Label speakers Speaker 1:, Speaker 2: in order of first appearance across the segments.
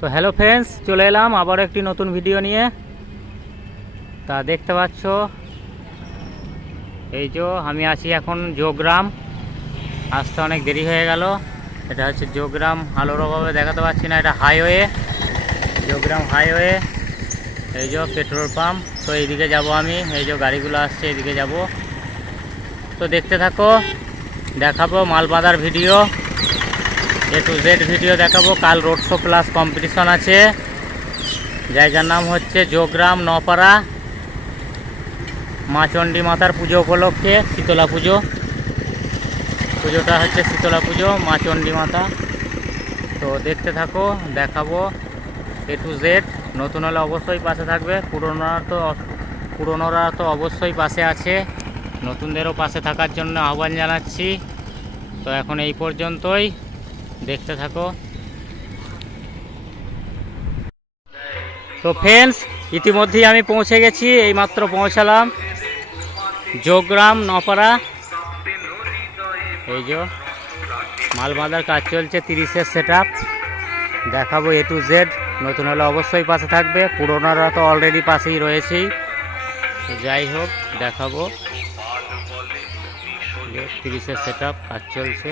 Speaker 1: তো hello friends চলে এলাম আবার একটি নতুন ভিডিও নিয়ে। তা দেখতে পাচ্ছ, এই যে আমি আছি এখন যোগগ্রাম আসতে অনেক দেরি হয়ে গেল। এটা হচ্ছে যোগগ্রাম আলোরভাবে দেখাতে পারছি না, এটা হাইওয়ে যোগগ্রাম হাইওয়ে এই যে পেট্রোল পাম্প তো এইদিকে যাব আমি, এই যে গাড়িগুলো আসছে, এইদিকে যাব। তো দেখতে থাকো, দেখাবো মাল বাঁধার video A to Z video দেখাবো। কাল রোড শো প্লাস কম্পিটিশন আছে। জায়গার নাম হচ্ছে যোগগ্রাম নপাড়া। মা চণ্ডী মাতার পুজো উপলক্ষে শীতলা পুজো। পুজোটা হচ্ছে শীতলা পুজো, মা চণ্ডী মাতা। তো দেখতে থাকো, দেখাবো। এ টু জেড নতুন হলে অবশ্যই পাশে থাকবে। পুরোনোরা তো পুরোনোরা তো অবশ্যই পাশে আছে। নতুনদেরও পাশে থাকার জন্য আহ্বান জানাচ্ছি। তো এখন এই পর্যন্তই। দেখতে থাকো। তো ফ্রেন্ডস ইতিমধ্যেই আমি পৌঁছে গেছি, এইমাত্র পৌঁছালাম যোগগ্রাম নপাড়া। এই যে মাল কাজ চলছে, তিরিশের সেট দেখাবো এ টু জেড নতুন হলে অবশ্যই পাশে থাকবে। পুরোনোরা তো অলরেডি পাশেই রয়েছেই। যাই হোক, দেখাবো। তিরিশের সেট আপ কাজ চলছে।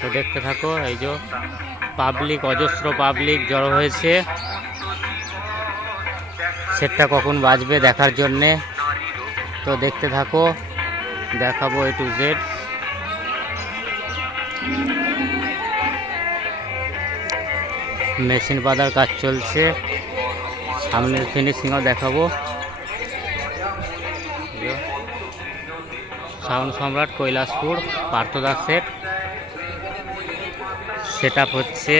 Speaker 1: তো দেখতে থাকো, এই যে পাবলিক অজস্র পাবলিক জড়ো হয়েছে। সেটটা কখন বাজবে দেখার জন্যে। তো দেখতে থাকো, দেখাবো এ টু জেড মেশিন বাঁধার কাজ চলছে। সামনের ফিনিশিংও দেখাবো। Sound Samrat Kailaspur Parthadas set. Set up হচ্ছে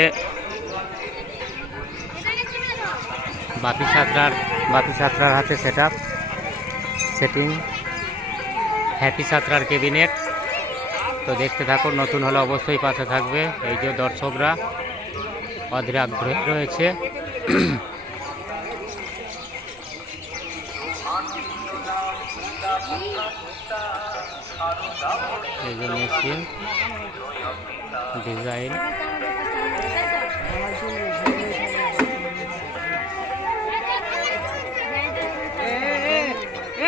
Speaker 1: বাপি সাঁতরার বাপি সাঁতরার হাতে সেট সেটিং, হ্যাপি সাঁতরার কেবিনেট তো দেখতে থাকুন নতুন হলে অবশ্যই পাশে থাকবে। এই যে দর্শকরা, অধীর আগ্রহে রয়েছে। যে মেশিন ডিজাইন।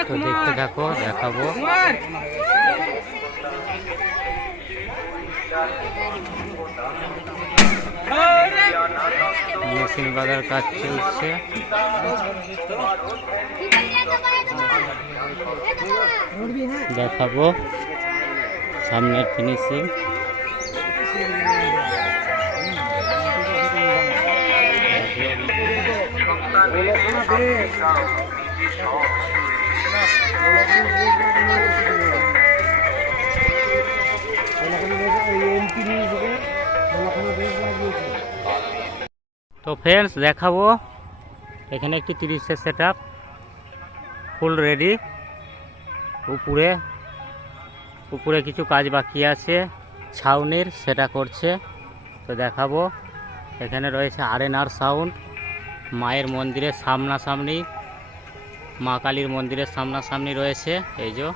Speaker 1: তো দেখতে থাকো দেখাবো। মেশিন বাজার কাজ চলছে। দেখাবো। সামনের ফিনিশিং তো ফ্রেন্ডস দেখাবো। এখানে একটি তিরিশের সেট ফুল রেডি উপরে উপরে কিছু কাজ বাকি আছে। ছাউনির সেটা করছে। তো দেখাবো। এখানে রয়েছে আরএনআর সাউন্ড মায়ের মন্দিরের সামনাসামনি, মা কালীর মন্দিরের সামনাসামনি রয়েছে। এই যে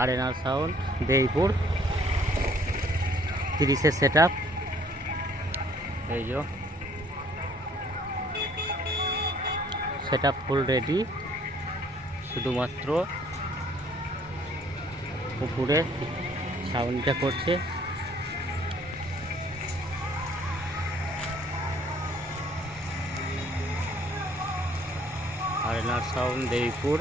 Speaker 1: আরএনআর সাউন্ড দেইপুর। তিরিশের সেট আপ এই যে সেটা ফুল রেডি শুধুমাত্র উপরে ছাউনিটা করছে। আর আরেনার সাউন্ড দেবীপুর।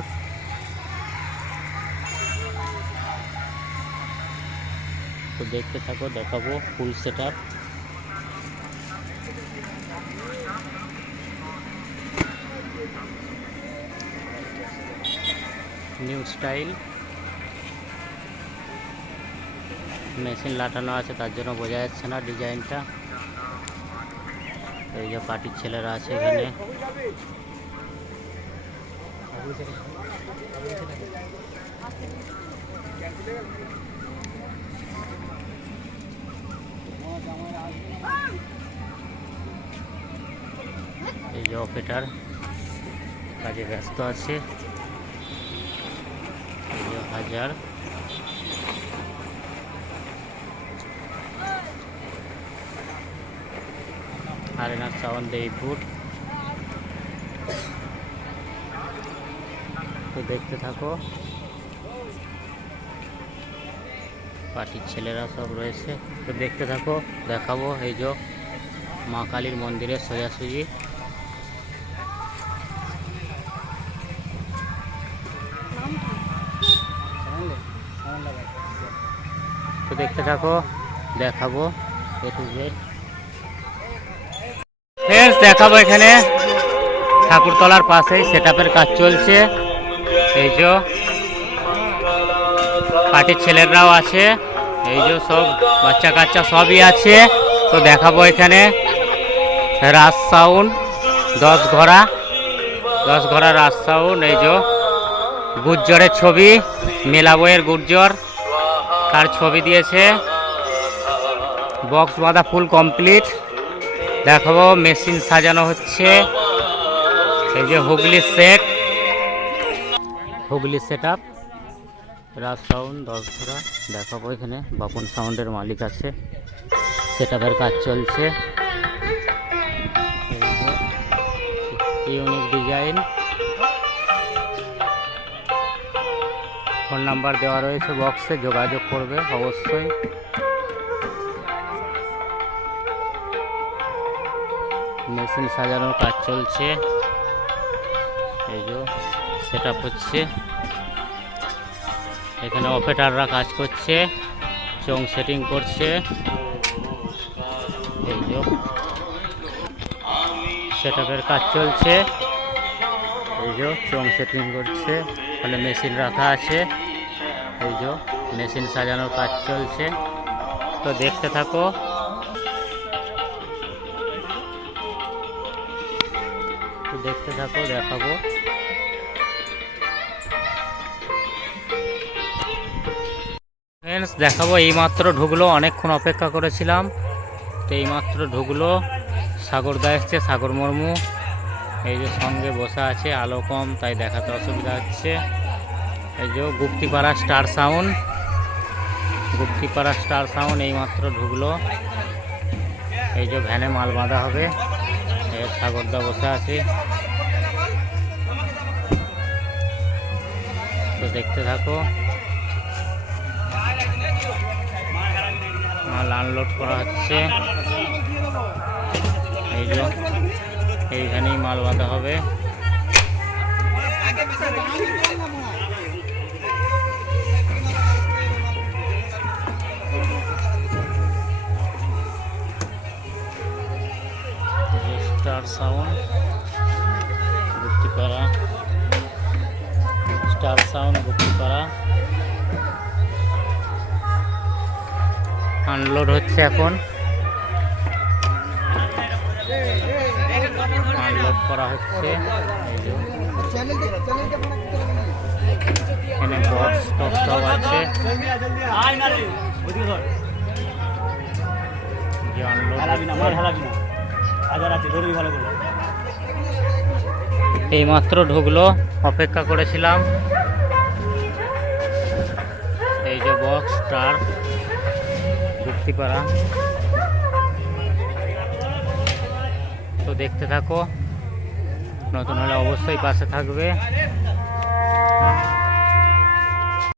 Speaker 1: তো দেখতে থাকো, দেখাবো full set up new style machine লাটানো আছে তার জন্য বোঝা যাচ্ছে না ডিজাইনটা এই যে পার্টির ছেলেরা আছে এখানে এই যে অপারেটার কাজে ব্যস্ত আছে এই যে হাজার আরেনার সাউন্ড দেবীপুর তো দেখতে থাকো। পার্টির ছেলেরা সব রয়েছে। তো দেখতে থাকো, দেখাবো। এই যে মা কালীর মন্দিরে সোজাসুজি। তো দেখতে থাকো, দেখাবো। এ টু জেড ফ্রেন্ডস দেখাবো এখানে। ঠাকুরতলার পাশেই সেট কাজ চলছে। এই যে পার্টির ছেলেরাও আছে। এই যে সব বাচ্চা কাচ্চা সবই আছে। তো দেখাবো এখানে রাজ সাউন্ড, দশ ঘোড়া। দশ ঘোড়া রাজ সাউন্ড, এই যে গুজ্জরের ছবি, মেলা বইয়ের গুজ্জর। তার ছবি দিয়েছে? বক্স বাঁধা ফুল কমপ্লিট দেখাবো মেশিন সাজানো হচ্ছে। এই যে Hooghly set Hooghly set up Raj sound দশ ধরা দেখাবো এখানে বাপন সাউন্ডের মালিক আছে। সেট আপের কাজ চলছে। ইউনিক ডিজাইন ফোন নাম্বার দেওয়া রয়েছে বক্সে যোগাযোগ করবে অবশ্যই। মেশিন সাজানোর কাজ চলছে। এই যে সেট হচ্ছে। এখানে অপারেটাররা কাজ করছে, চং সেটিং করছে। এই যে সেট কাজ চলছে। এই যে চং সেটিং করছে ওখানে মেশিন রাখা আছে। এই যে মেশিন সাজানোর কাজ চলছে। তো দেখতে থাকো দেখতে থাকো, দেখাবো। ফ্রেন্ডস দেখাবো, এইমাত্র ঢুকলো, অনেকক্ষণ অপেক্ষা করেছিলাম। তো এইমাত্র ঢুকলো সাগরদা এসছে, সাগর মুর্মু। এই যে সঙ্গে বসা আছে আলো কম তাই দেখাতে অসুবিধা হচ্ছে। এই যে Guptipara star sound. Guptipara star sound, এইমাত্র ঢুকলো। এই যে ভ্যানে মাল বাঁধা হবে। সাগরদা বসে আছে। তো দেখতে থাকো। মাল আনলোড করা হচ্ছে। এই যে, এইখানেই মাল বাঁধা হবে। Star sound Guptipara star sound Guptipara unload হচ্ছে এখন। আনলোড করা হচ্ছে। এখানে বক্স টপ সব আছে। যে আনলোড এইমাত্র ঢুকলো, অপেক্ষা করেছিলাম। এই যে বক্স স্টার করা তো দেখতে থাকো, নতুন হলে অবশ্যই পাশে থাকবে।